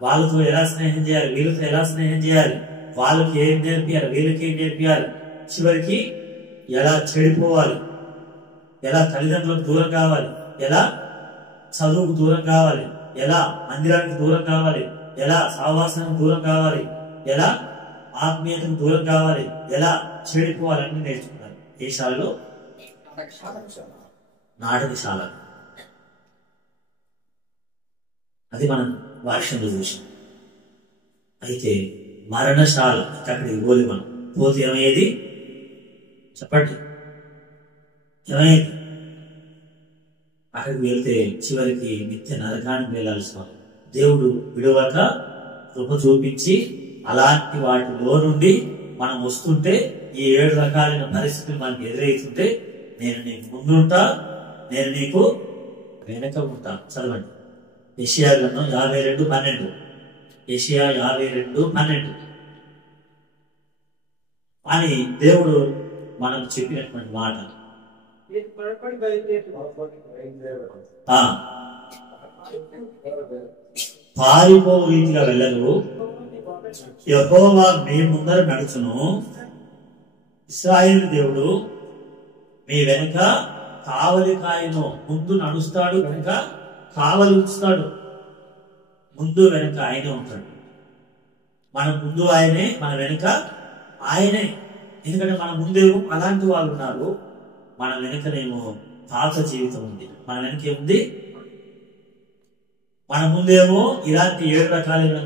వాళ్ళతో ఎలా స్నేహం చేయాలి, వీళ్ళతో ఎలా స్నేహం చేయాలి, వాళ్ళకి ఏం నేర్పియాలి, వీళ్ళకి ఏం నేర్పియాలి, చివరికి ఎలా చెడిపోవాలి, ఎలా తల్లిదండ్రులకు దూరం కావాలి, ఎలా చదువుకు దూరం కావాలి, ఎలా మందిరానికి దూరం కావాలి, ఎలా సహవాసానికి దూరం కావాలి, ఎలా ఆత్మీయతకు దూరం కావాలి, ఎలా చెడిపోవాలి అన్ని నేర్చుకున్నారు. ఏ శాలలో? నాటకశాల. అది మనం వాక్యంలో చూసాం. అయితే మరణశాల అక్కడికి పోలి మనం పోతే ఏమయ్యేది చెప్పండి? ఏమయ్యేది? అక్కడికి వెళ్తే చివరికి నిత్య నరకానికి వెళ్లాల్సిన దేవుడు విడవక కృప చూపించి అలాంటి వాటిలో నుండి మనం వస్తుంటే ఈ 7 రకాలైన పరిస్థితులు మనకి ఎదురవుతుంటే నేను నీకు ముందుంటా, నేను నీకు వెనక ఉంటా. చదవండి. యెషయా గ్రంథం 52:12. యెషయా 52:12 అని దేవుడు మనం చెప్పినటువంటి మాట. పారిపోవు రీతిగా వెళ్ళరు, యెహోవా మీ ముందర నడుచును, ఇశ్రాయేలు దేవుడు మీ వెనుక కావలి కాయను. ముందు నడుస్తాడు, వెనుక కావలి ఉంచుతాడు. ముందు వెనుక ఆయనే ఉంటాడు. మన ముందు ఆయనే, మన వెనుక ఆయనే. ఎందుకంటే మన ముందేమో అలాంటి వాళ్ళు ఉన్నారు, మన వెనుకనేమో పాత జీవితం ఉంది. మన వెనక ఏముంది? మన ముందేమో ఇలాంటి 7 రకాలైన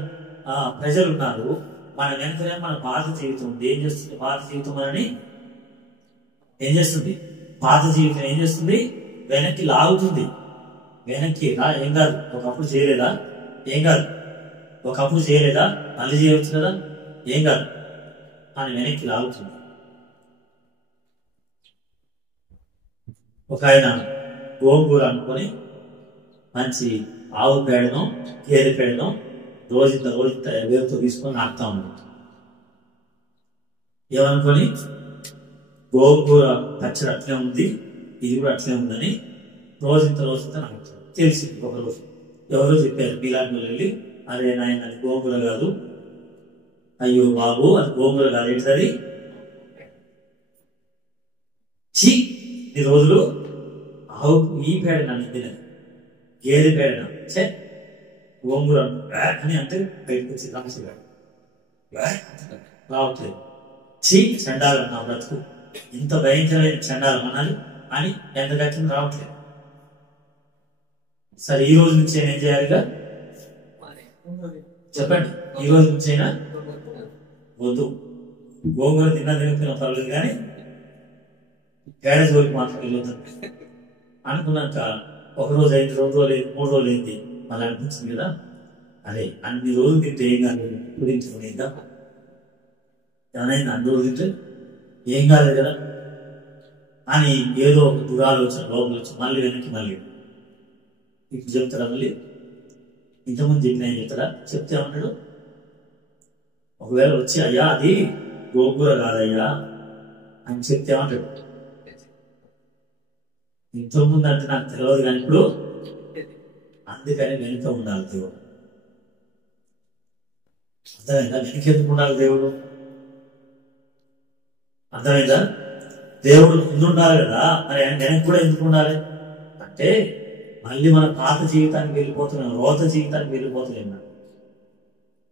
ప్రజలు ఉన్నారు, మన వెనుకనే మన పాత జీవితం ఉంది. ఏం చేస్తుంది పాత జీవితం? అని ఏం చేస్తుంది? పాత జీవితం ఏం చేస్తుంది? వెనక్కి లాగుతుంది. వెనక్కి ఏం కాదు, ఒకప్పుడు చేయలేదా? ఏం కాదు, ఒకప్పుడు చేయలేదా? మళ్ళీ చేయవచ్చు కదా, ఏం కాదు అని వెనక్కి లాగుతుంది. ఒక ఆయన గోంగూర అనుకొని మంచి ఆవు పేడను గేదె పేడను రోజుంత వేరుతో తీసుకొని నాటుతా ఉన్నాడు. ఏమనుకొని గోంగూర పచ్చడి అట్లే ఉంది, ఇది కూడా అట్లే ఉందని రోజుంత నాటుతాడు. తెలిసింది ఒకరోజు ఎవరో చెప్పారు, మీలాంటి వాళ్ళు వెళ్ళి, అరే నాయన అది గోంగూర కాదు, అయ్యో బాబు అది గోంగూర కాదు, ఏంటది? చీ ఈ రోజులు ఆవు ఈ పేడ నన్ను తినదు, గేదె పేడ చే గోంగూర అని అంటే బయటకు వచ్చి రామశివాడు రావట్లేదు. చీ చండాలం నా బ్రతుకు, ఇంత భయంకరమైన చండాలం అనాలి అని ఎంత గట్టిన రావట్లేదు. సరే ఈ రోజు నుంచి ఏం చేయాలిగా చెప్పండి? ఈ రోజు నుంచి అయినా వద్దు, గోంగూర తినకపోయినా పర్లేదు కానీ పేడ జోలికి మాత్రం వెళ్ళొద్దు అనుకున్నాక 1 రోజు అయింది, 2 రోజులు అయింది, 3 రోజులు అయింది, మళ్ళీ అనిపించింది కదా, అరే అన్ని రోజులు తింటే ఏం కాదు, కుదించుకునేదా ఏమైనా అన్ని రోజులు తింటే ఏం కాలేదు కదా అని ఏదో ఒక దురాలోచన లోపల వచ్చి మళ్ళీ వెనక్కి మళ్ళీ ఇప్పుడు చెప్తారా? మళ్ళీ ఇంతకుముందు చెప్పిన ఏం చెప్తారా? చెప్తే ఏమన్నాడు? ఒకవేళ వచ్చి అయ్యా అది గోంగూర కాదయ్యా అని చెప్తే ఏమంటాడు? ఇంతకుముందు అంటే నాకు తెలియదు కానీ ఇప్పుడు అందుకని వెనుక ఉండాలి దేవుడు. అర్థమైందా? వెనుక ఎందుకు ఉండాలి దేవుడు? అర్థమైందా? దేవుడు ముందు ఉండాలి కదా, మరి వెనక కూడా ఎందుకు ఉండాలి అంటే మళ్ళీ మన పాత జీవితానికి వెళ్ళిపోతున్నాం, రోత జీవితానికి వెళ్ళిపోతున్నాం.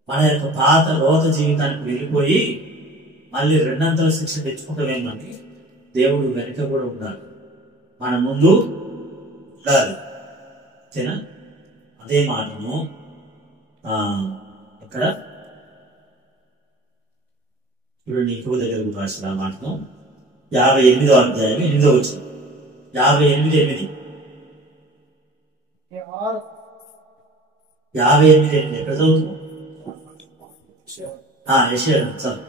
మన యొక్క పాత రోత జీవితానికి వెళ్ళిపోయి మళ్ళీ 2 శిక్ష తెచ్చుకుంటామేమని దేవుడు వెనుక కూడా ఉండాలి, మన ముందు ఉండాలి. అంతేనా? అదే మాటను ఇక్కడ ఇప్పుడు నీకు దగ్గర రాసిన ఆ మాటను 58వ అధ్యాయం 8వ వచనం 58:8 ఎక్కడ చదువుతున్నావు? యెషయా చదువు.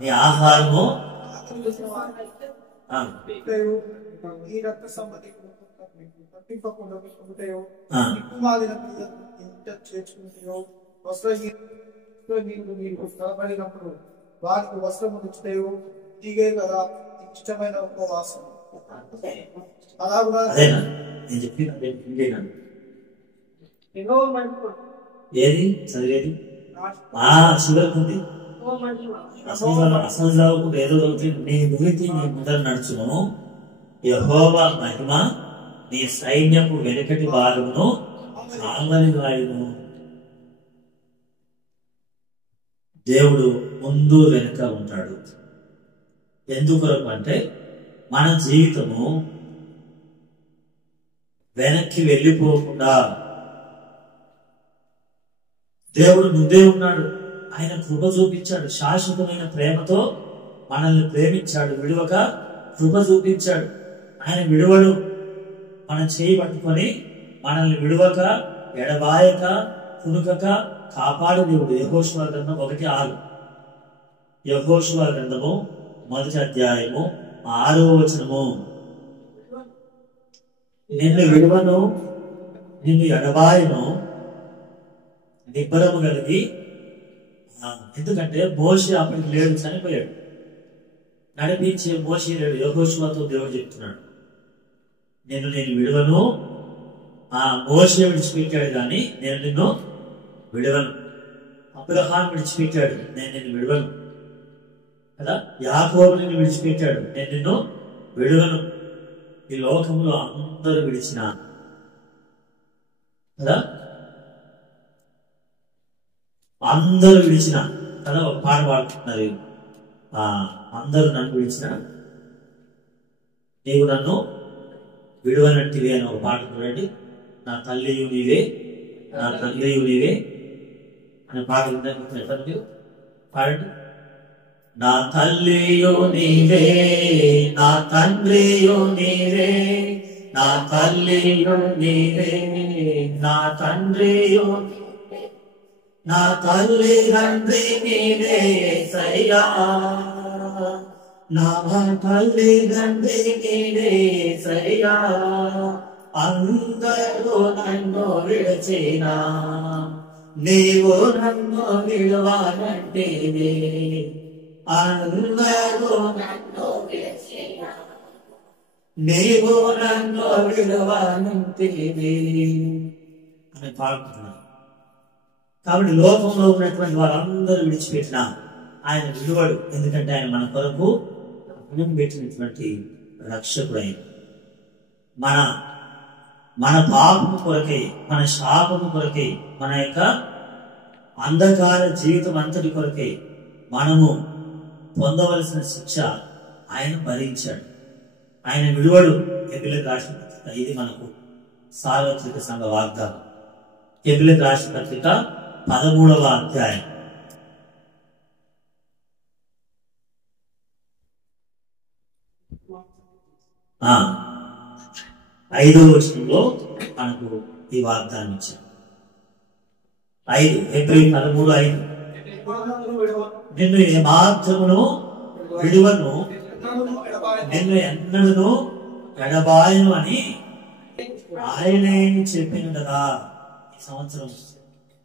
నీ ఆహారము ఈ రక్త సంబంధి పట్టింపకుండా ఉంటాయో, చేర్చుకుంటాయో, మీరు తలపడినప్పుడు వారికి వస్త్రం ఉంచుతాయో, ఇదే కదా ఇష్టమైన ఉపవాసం. అలా కూడా ఏది చదివేది చివరికి అసలు చదువుకుంటే ఏదో చదువుతుంది. నీ గురించి నీ ముందర నడుచును, యెహోవా మహిమ నీ సైన్యపు వెనుకటి భాగమును కాంగని గాయను. దేవుడు ముందు వెనుక ఉంటాడు. ఎందుకొరకు అంటే మన జీవితము వెనక్కి వెళ్ళిపోకుండా దేవుడు ముందే ఉన్నాడు. ఆయన కృప చూపించాడు, శాశ్వతమైన ప్రేమతో మనల్ని ప్రేమించాడు, విడువక కృప చూపించాడు. ఆయన విడువడు, మనం చేయి పట్టుకొని మనల్ని విడువక ఎడబాయక కునుకక కాపాడు దేవుడు. యెహోషువ గ్రంథం 1:6. యెహోషువ గ్రంథము 1వ అధ్యాయము 6వ వచనము. నిన్ను విడువను, నిన్ను ఎడబాయను, నిబ్బరము కలిగి. ఎందుకంటే మోషే అప్పటికి లేడు, చనిపోయాడు. నడిపించే మోషే లేడు. యెహోషువతో దేవుడు చెప్తున్నాడు, నేను విడువను. మోషే విడిచిపెట్టాడు కానీ నేను నిన్ను విడవను. అబ్రహాం విడిచిపెట్టాడు, నేను నిన్ను విడవను కదా. యాకోబు నిన్ను విడిచిపెట్టాడు, నేను నిన్ను విడవను. ఈ లోకంలో అందరూ విడిచిన కదా, అందరూ విడిచిన కదా. ఒక పాట పాడుతున్నారు, అందరూ నన్ను విడిచిన నీవు నన్ను విడువనంటివి అని ఒక పాట చూడండి. నా తల్లియు నీవే, నా తండ్రియు నీవే అనే పాట వింటారు. పాడండి. నా తల్లియు నీవే, నా తండ్రియు నీవే, నా తల్లియు నీవే, నా తండ్రియు, నా తల్లి తండ్రి నీవే యేసయ్యా, నా తల్లి తండ్రి నీవే యేసయ్యా, అందరూ నన్ను విడిచినా నీవు నన్ను విడువనంటివి, అందరూ నన్ను విడిచినా నీవు నన్ను విడువనంటివి అని పాడుతున్నాను. కాబట్టి లోకంలో ఉన్నటువంటి వారందరూ విడిచిపెట్టిన ఆయన విలువడు. ఎందుకంటే ఆయన మన కొరకు రుణం పెట్టినటువంటి రక్షకుడు. ఆయన మన పాపము కొరకై, మన శాపము కొరకై, మన యొక్క అంధకార జీవితం అంతటి కొరకై మనము పొందవలసిన శిక్ష ఆయన భరించాడు. ఆయన విలువడు. ఎబిలకు రాసిన పత్రిక, ఇది మనకు సార్వత్రిక సంఘ వాగ్దానం. ఎబిలకు రాసిన పత్రిక 13వ అధ్యాయం 5వ వచనంలో మనకు ఈ వాగ్దానం ఇచ్చారు. 5 ఏప్రిల్ 13:5 నిన్ను ఏమాత్రమును విడువను, నిన్ను ఎన్నడను ఎడబాయను అని ఆయనే చెప్పిన కదా. ఈ సంవత్సరం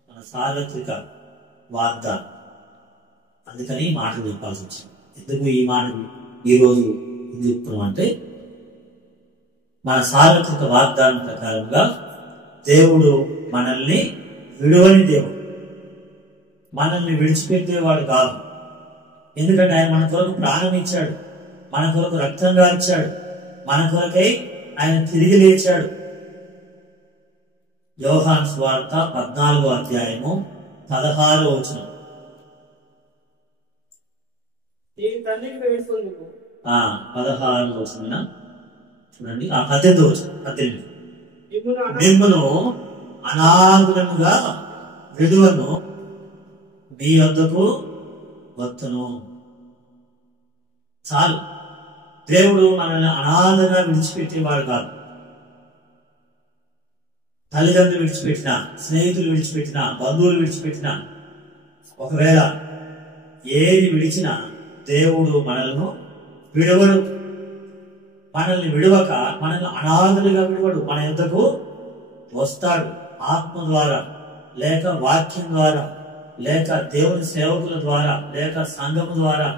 మన సార్వత్రిక వాగ్దానం. అందుకని ఈ మాటలు చెప్పాల్సి వచ్చింది. ఎందుకు ఈ మాటలు ఈరోజు ఎందుకు చెప్తున్నాం అంటే, మన సార్వత్రిక వాగ్దానం ప్రకారంగా దేవుడు మనల్ని విడువని దేవుడు, మనల్ని విడిచిపెట్టేవాడు కాదు. ఎందుకంటే ఆయన మన కొరకు ప్రాణం ఇచ్చాడు, మన కొరకు రక్తంగా ఇచ్చాడు, మన కొరకై ఆయన తిరిగి లేచాడు. యోహాను సువార్త 14వ అధ్యాయము 16వ వచనం. 16వ వచనం చూడండి. 18వ వచనం. 18 మిమ్మును అనాథులనుగా విడువను, మీ వద్దకు వత్తును. చాలు. దేవుడు మనల్ని అనాథగా విడిచిపెట్టేవాడు కాదు. తల్లిదండ్రులు విడిచిపెట్టిన, స్నేహితులు విడిచిపెట్టిన, బంధువులు విడిచిపెట్టిన, ఒకవేళ ఏది విడిచినా దేవుడు మనల్ని విడవడు. మనల్ని విడవక మనల్ని అనాథలుగా విడవడు. మన యొద్దకు వస్తాడు. ఆత్మ ద్వారా, లేక వాక్యం ద్వారా, లేక దేవుని సేవకుల ద్వారా, లేక సంఘము ద్వారా,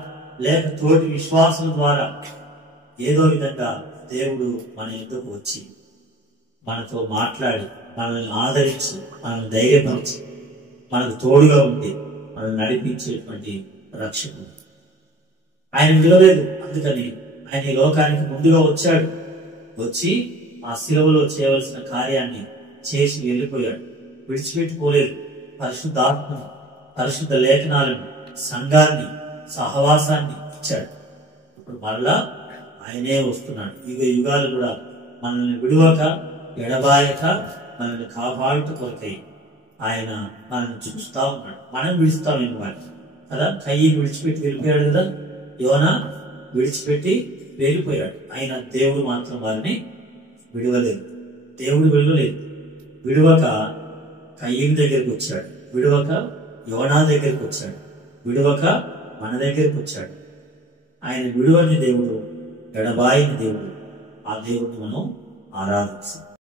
లేక తోటి విశ్వాసుల ద్వారా, ఏదో విధంగా దేవుడు మన యొద్దకు వచ్చి మనతో మాట్లాడి, మనల్ని ఆదరించి, మనల్ని ధైర్యపరిచి, మనకు తోడుగా ఉండి మనల్ని నడిపించేటువంటి రక్షకుడు. ఆయన విలువలేదు. అందుకని ఆయన ఈ లోకానికి ముందుగా వచ్చాడు. వచ్చి ఆ శిలువలో చేయవలసిన కార్యాన్ని చేసి వెళ్ళిపోయాడు. విడిచిపెట్టుకోలేదు. పరిశుద్ధాత్మను, పరిశుద్ధ లేఖనాలను, సంఘాన్ని, సహవాసాన్ని ఇచ్చాడు. ఇప్పుడు మరలా ఆయనే వస్తున్నాడు. యుగాలు కూడా మనల్ని విడువక, ఎడబాయక, మనల్ని కాపాడుట కొరకై ఆయన మనల్ని చూస్తా ఉన్నాడు. మనం విడుస్తామేమో వాడిని కదా. కయ్యను విడిచిపెట్టి వెళ్ళిపోయాడు కదా. యోనా విడిచిపెట్టి వెళ్ళిపోయాడు. ఆయన దేవుడు మాత్రం వారిని విడవలేదు. దేవుడు విడవలేదు. విడవక కయ్యను దగ్గరికి వచ్చాడు, విడవక యోనా దగ్గరికి వచ్చాడు, విడవక మన దగ్గరికి వచ్చాడు. ఆయన విడువని దేవుడు, ఎడబాయిని దేవుడు. ఆ దేవుడిని మనం ఆరాధిస్తాం.